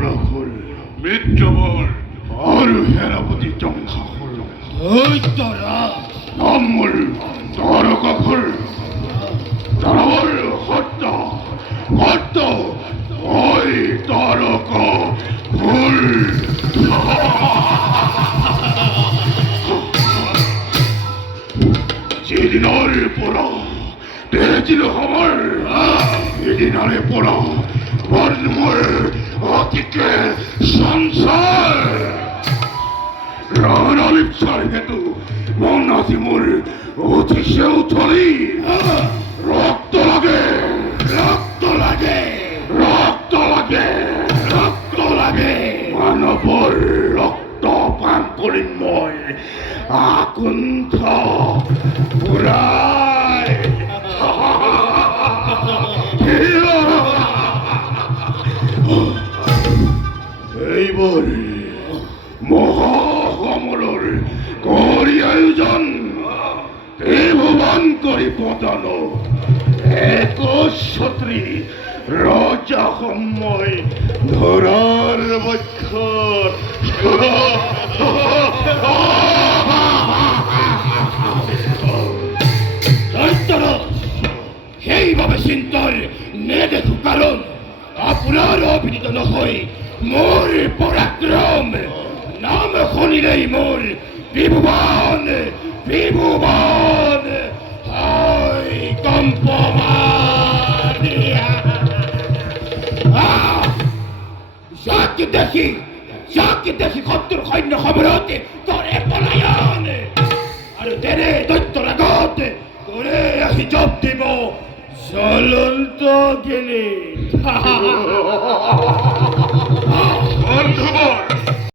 বড় হল মিত্রবর আর সেনাপতি জংঘা হল তোরা নামল তারকা হল তারাবর হত্যা হত্য ওই তারকা হল যেদিনের পড়া পেয়েছিল আমার সেদিনারে পড়া বর্ণময় অতিকে সংসার রানালিপসার হেতু মনাসিমুর অতি সেও চলি রক্ত লাগে রক্ত লাগে রক্ত লাগে রক্ত লাগে মানবর রক্ত পান করিন মই আকুণ্ঠ পুরায় এইবার মহাসমৰৰ কৰি আয়োজন ত্ৰিভুৱন কৰি পতানো একচ্ছত্ৰী ৰজা সময় ধৰাৰ বক্ষৰ সেইভাবে চিন্তাৰ নেদেখো কাৰণ আপোনাৰ অভিনীত নহয় মোৰ পৰাক্ৰম নাম শুনিলেই মোৰ বিভুৱন বিভুৱন হয় কম্পমান যাকে দেখি শত্ৰুৰ সৈন্য খবৰত তৰে পলায়ন আৰু তেনে দৈত্যৰ আগত তোৰে আহি জপ দিব জ্বলন্ত গেলে বন্ধুবর